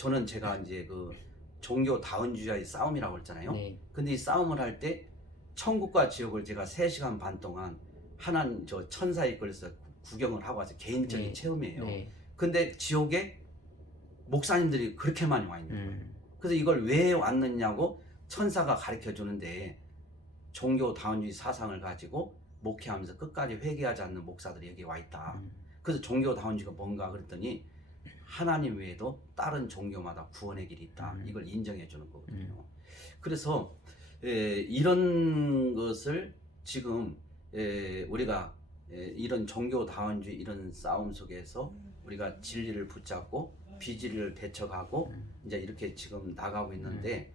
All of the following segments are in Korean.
저는 제가 이제 그 종교 다원주의와의 싸움이라고 했잖아요. 네. 근데 이 싸움을 할 때 천국과 지옥을 제가 3시간 반 동안 하나님 저 천사의 걸려서 구경을 하고 와서 개인적인 네. 체험이에요. 네. 근데 지옥에 목사님들이 그렇게 많이 와 있는 거예요. 음. 그래서 이걸 왜 왔느냐고 천사가 가르쳐 주는데 종교 다원주의 사상을 가지고 목회하면서 끝까지 회개하지 않는 목사들이 여기 와 있다. 음. 그래서 종교 다원주의가 뭔가 그랬더니 하나님 외에도 다른 종교마다 구원의 길이 있다. 음. 이걸 인정해 주는 거거든요. 그래서 에, 이런 것을 지금 에, 우리가 에, 이런 종교 다원주의 이런 싸움 속에서 우리가 진리를 붙잡고 비진리를 대처하고 음. 이제 이렇게 지금 나가고 있는데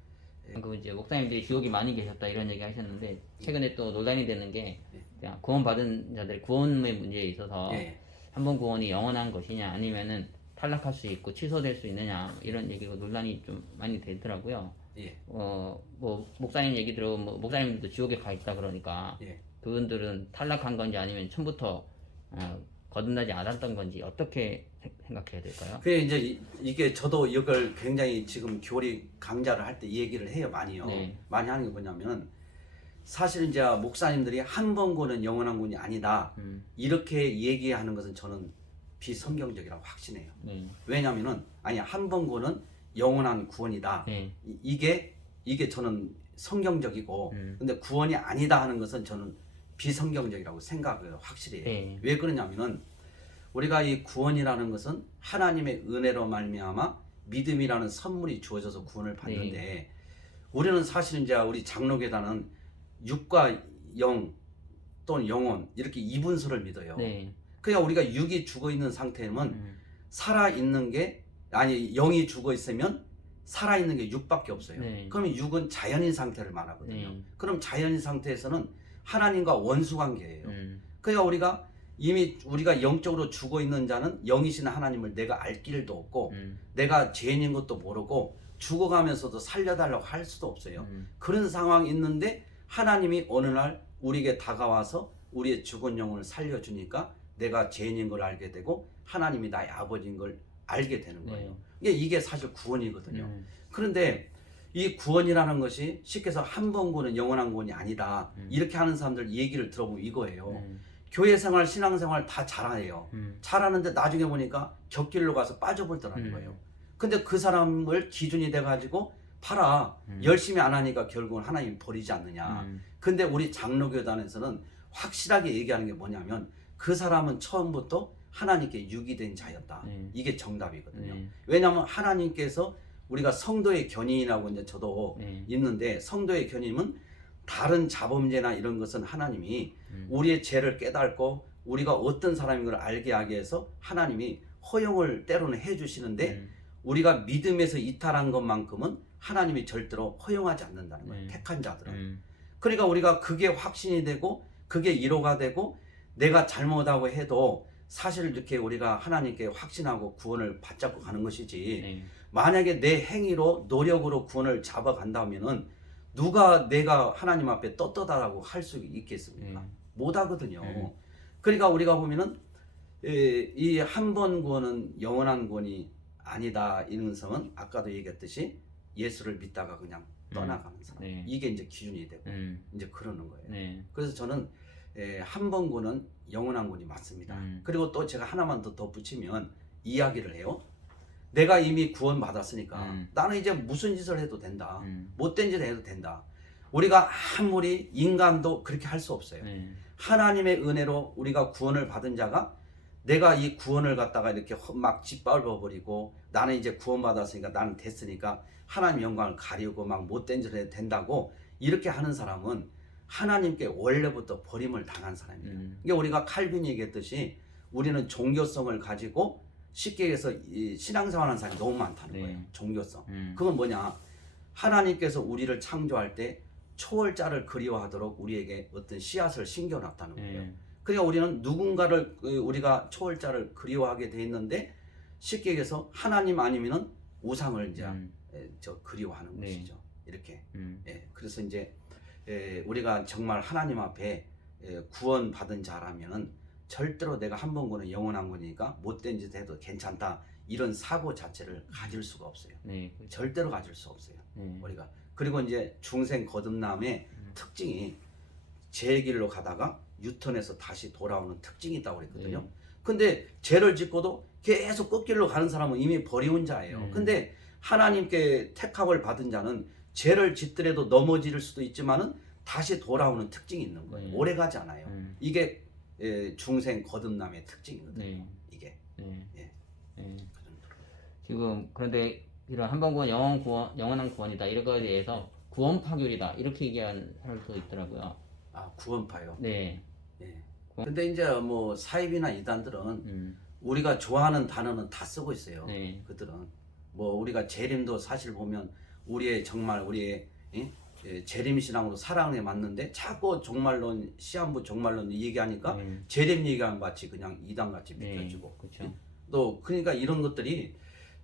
그 이제 목사님들이 지옥이 많이 계셨다 이런 얘기 하셨는데 최근에 또 논란이 되는 게 예. 그냥 구원 받은 자들 구원의 문제에 있어서 예, 한번 구원이 영원한 것이냐 아니면은 탈락할 수 있고 취소될 수 있느냐 이런 얘기가 논란이 좀 많이 되더라고요. 예, 어뭐 목사님 얘기 들어 뭐 목사님들도 지옥에 가 있다 그러니까 예. 그분들은 탈락한 건지 아니면 처음부터 어, 거듭나지 않았던 건지 어떻게 생- 생각해야 될까요? 그게 이제 이- 이게 저도 이걸 굉장히 지금 교리 강좌를 할 때 이 얘기를 해요 많이요. 네. 많이 하는 게 뭐냐면 사실 이제 목사님들이 한번 구는 영원한 군이 아니다 음, 이렇게 얘기하는 것은 저는 비성경적이라고 확신해요. 네, 왜냐하면은 아니 한 번 구는 영원한 구원이다. 네, 이- 이게 이게 저는 성경적이고 음. 근데 구원이 아니다 하는 것은 저는 비성경적이라고 생각을 확실히 해요. 네. 왜 그러냐면은 우리가 이 구원이라는 것은 하나님의 은혜로 말미암아 믿음이라는 선물이 주어져서 구원을 받는데 네. 우리는 사실 이제 우리 장로교단은 육과 영 또는 영혼 이렇게 이분수를 믿어요. 네, 그러니까 우리가 육이 죽어 있는 상태면 음, 살아 있는 게 아니 영이 죽어 있으면 살아 있는 게 육밖에 없어요. 네. 그러면 육은 자연인 상태를 말하거든요. 네. 그럼 자연인 상태에서는 하나님과 원수 관계예요. 음, 그러니까 우리가 이미 우리가 영적으로 죽어 있는 자는 영이신 하나님을 내가 알 길도 없고 음, 내가 죄인인 것도 모르고 죽어가면서도 살려달라고 할 수도 없어요. 음, 그런 상황이 있는데 하나님이 어느 날 우리에게 다가와서 우리의 죽은 영혼을 살려주니까 내가 죄인인 걸 알게 되고 하나님이 나의 아버지인 걸 알게 되는 거예요. 네. 이게, 이게 사실 구원이거든요. 음, 그런데 이 구원이라는 것이 쉽게 해서 한 번 구원은 영원한 구원이 아니다. 음. 이렇게 하는 사람들 얘기를 들어보면 이거예요. 음, 교회 생활, 신앙 생활 다 잘해요. 음, 잘하는데 나중에 보니까 격길로 가서 빠져버리더라는 음. 거예요. 근데 그 사람을 기준이 돼가지고 봐라. 음. 열심히 안 하니까 결국은 하나님 버리지 않느냐. 음, 근데 우리 장로교단에서는 확실하게 얘기하는 게 뭐냐면 그 사람은 처음부터 하나님께 유기된 자였다. 네. 이게 정답이거든요. 네. 왜냐하면 하나님께서 우리가 성도의 견인이라고 이제 저도 네. 있는데 성도의 견인은 다른 자범죄나 이런 것은 하나님이 음. 우리의 죄를 깨닫고 우리가 어떤 사람인 걸 알게 하기 위해서 하나님이 허용을 때로는 해주시는데 음, 우리가 믿음에서 이탈한 것만큼은 하나님이 절대로 허용하지 않는다는 거예요. 네. 택한 자들은. 음, 그러니까 우리가 그게 확신이 되고 그게 이로가 되고 내가 잘못하고 해도 사실 이렇게 우리가 하나님께 확신하고 구원을 받잡고 가는 것이지 네. 만약에 내 행위로 노력으로 구원을 잡아간다면은 누가 내가 하나님 앞에 떳떳하다고 할 수 있겠습니까? 네. 못 하거든요. 네. 그러니까 우리가 보면은 이 한 번 구원은 영원한 구원이 아니다 이런 성은 아까도 얘기했듯이 예수를 믿다가 그냥 떠나가는 사람 네. 이게 이제 기준이 되고 음, 이제 그러는 거예요. 네. 그래서 저는 한번 구원은 영원한 구원이 맞습니다. 음. 그리고 또 제가 하나만 더 덧붙이면 이야기를 해요. 내가 이미 구원 받았으니까 음. 나는 이제 무슨 짓을 해도 된다. 음, 못된 짓을 해도 된다. 우리가 아무리 인간도 그렇게 할 수 없어요. 네. 하나님의 은혜로 우리가 구원을 받은 자가 내가 이 구원을 갖다가 이렇게 허- 막 짓밟아 버리고 나는 이제 구원 받았으니까 나는 됐으니까 하나님 영광을 가리우고 막 못된 짓을 해도 된다고 이렇게 하는 사람은 하나님께 원래부터 버림을 당한 사람이에요. 음, 이게 우리가 칼빈이 얘기했듯이 우리는 종교성을 가지고 쉽게 해서 이 신앙생활하는 사람이 너무 많다는 네. 거예요. 종교성. 음, 그건 뭐냐? 하나님께서 우리를 창조할 때 초월자를 그리워하도록 우리에게 어떤 씨앗을 심겨놨다는 거예요. 네. 그러니까 우리는 누군가를 그, 우리가 초월자를 그리워하게 돼 있는데 쉽게 얘기해서 하나님 아니면은 우상을 이제 음, 에, 저 그리워하는 네. 것이죠. 이렇게. 음, 예, 그래서 이제 에, 우리가 정말 하나님 앞에 에, 구원 받은 자라면은 절대로 내가 한 번 구는 영원한 거니까 못된 짓 해도 괜찮다 이런 사고 자체를 가질 수가 없어요. 네, 그렇죠. 절대로 가질 수 없어요. 네. 우리가 그리고 이제 중생 거듭남의 특징이 제 길로 가다가 유턴해서 다시 돌아오는 특징이 있다고 그랬거든요. 네. 근데 죄를 짓고도 계속 끝길로 가는 사람은 이미 버리운 자예요. 음. 근데 하나님께 택함을 받은 자는 죄를 짓더라도 넘어질 수도 있지만은 다시 돌아오는 특징이 있는 거예요. 네. 오래 가지 않아요. 음, 이게 예, 중생 거듭남의 특징이거든요. 네. 이게 네. 예. 네. 그. 지금 그런데 이런 한번 구원 영원 구원 영원한 구원이다 이런 거에 대해서 구원 파결이다 이렇게 얘기하는 사람도 있더라고요. 아 구원파요. 네. 예. 근데 이제 뭐 사입이나 이단들은 음. 우리가 좋아하는 단어는 다 쓰고 있어요. 네. 그들은 뭐 우리가 재림도 사실 보면 우리의 정말 우리의 예? 예, 재림 신앙으로 사랑에 맞는데 자꾸 종말론 시한부 종말론 얘기하니까 네. 재림 얘기하는 마치 그냥 이단 같이 네. 비춰지고 그렇죠. 또 그러니까 이런 것들이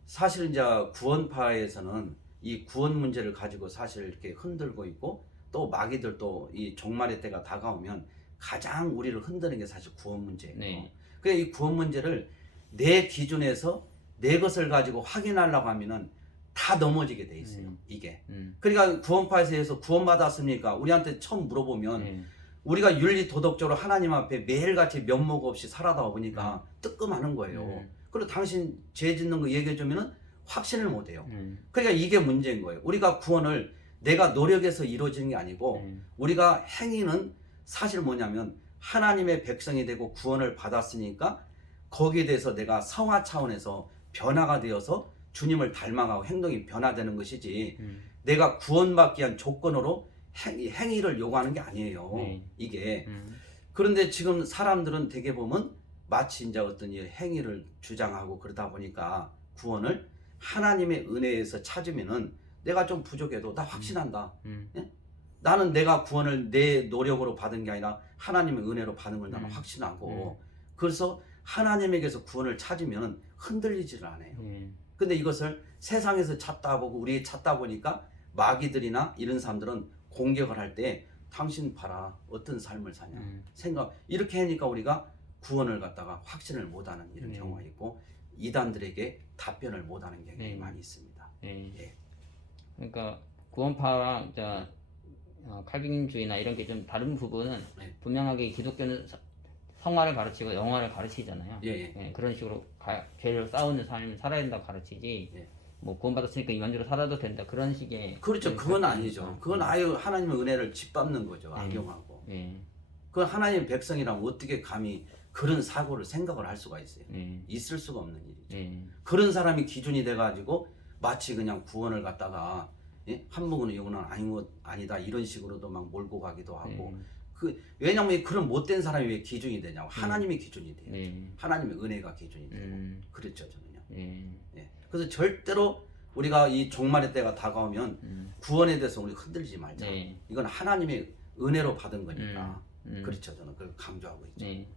사실 이제 구원파에서는 이 구원 문제를 가지고 사실 이렇게 흔들고 있고 또 마귀들 또이 종말의 때가 다가오면 가장 우리를 흔드는 게 사실 구원 문제예요. 네. 그래 이 구원 문제를 내 기준에서 내 것을 가지고 확인하려고 하면은 다 넘어지게 돼 있어요. 음. 이게. 음. 그러니까 구원파에서 구원받았습니까? 우리한테 처음 물어보면 네. 우리가 윤리 도덕적으로 하나님 앞에 매일같이 면목 없이 살아다 보니까 뜨끔하는 거예요. 음. 그리고 당신 죄 짓는 거 얘기해 주면은 확신을 못 해요. 음. 그러니까 이게 문제인 거예요. 우리가 구원을 내가 노력해서 이루어지는 게 아니고 음. 우리가 행위는 사실 뭐냐면 하나님의 백성이 되고 구원을 받았으니까 거기에 대해서 내가 성화 차원에서 변화가 되어서 주님을 닮아가고 행동이 변화되는 것이지 음. 내가 구원받기 위한 조건으로 행, 행위를 요구하는 게 아니에요. 네. 이게 음. 그런데 지금 사람들은 되게 보면 마치 이제 어떤 이 행위를 주장하고 그러다 보니까 구원을 하나님의 은혜에서 찾으면은 내가 좀 부족해도 나 확신한다. 음. 나는 내가 구원을 내 노력으로 받은 게 아니라 하나님의 은혜로 받은 걸 나는 음. 확신하고 그래서 하나님에게서 구원을 찾으면 흔들리지를 않아요. 네. 근데 이것을 세상에서 찾다 보고 우리 찾다 보니까 마귀들이나 이런 사람들은 공격을 할 때 당신 봐라 어떤 삶을 사냐 음. 생각 이렇게 하니까 우리가 구원을 갖다가 확신을 못하는 이런 네. 경우가 있고 이단들에게 답변을 못하는 경우가 네. 많이 있습니다. 네. 예. 그러니까 구원파랑 이제 어, 칼빈주의나 이런 게 좀 다른 부분은 네. 분명하게 기독교는 서- 성화를 가르치고 영화를 가르치잖아요. 예, 예. 예, 그런 식으로 가, 죄를 싸우는 삶을 살아야 된다고 가르치지. 예. 뭐 구원받았으니까 이만대로 살아도 된다 그런 식의. 그렇죠. 그런 그건 아니죠. 그건 아유 하나님의 은혜를 짓밟는 거죠. 네. 악용하고. 예, 그 하나님 백성이라면 어떻게 감히 그런 사고를 생각을 할 수가 있어요. 예, 있을 수가 없는 일이죠. 예, 그런 사람이 기준이 돼가지고 마치 그냥 구원을 갖다가 예? 한 부분은 이거는 아닌 것 아니다 이런 식으로도 막 몰고 가기도 하고 예, 그 왜냐면 그런 못된 사람이 왜 기준이 되냐고 하나님의 기준이 돼요. 예, 하나님의 은혜가 기준이 돼요. 음, 그렇죠 저는요. 예, 예. 그래서 절대로 우리가 이 종말의 때가 다가오면 음, 구원에 대해서 우리 흔들지 말자. 네, 이건 하나님의 은혜로 받은 거니까. 음, 그렇죠 저는 그걸 강조하고 있죠. 네.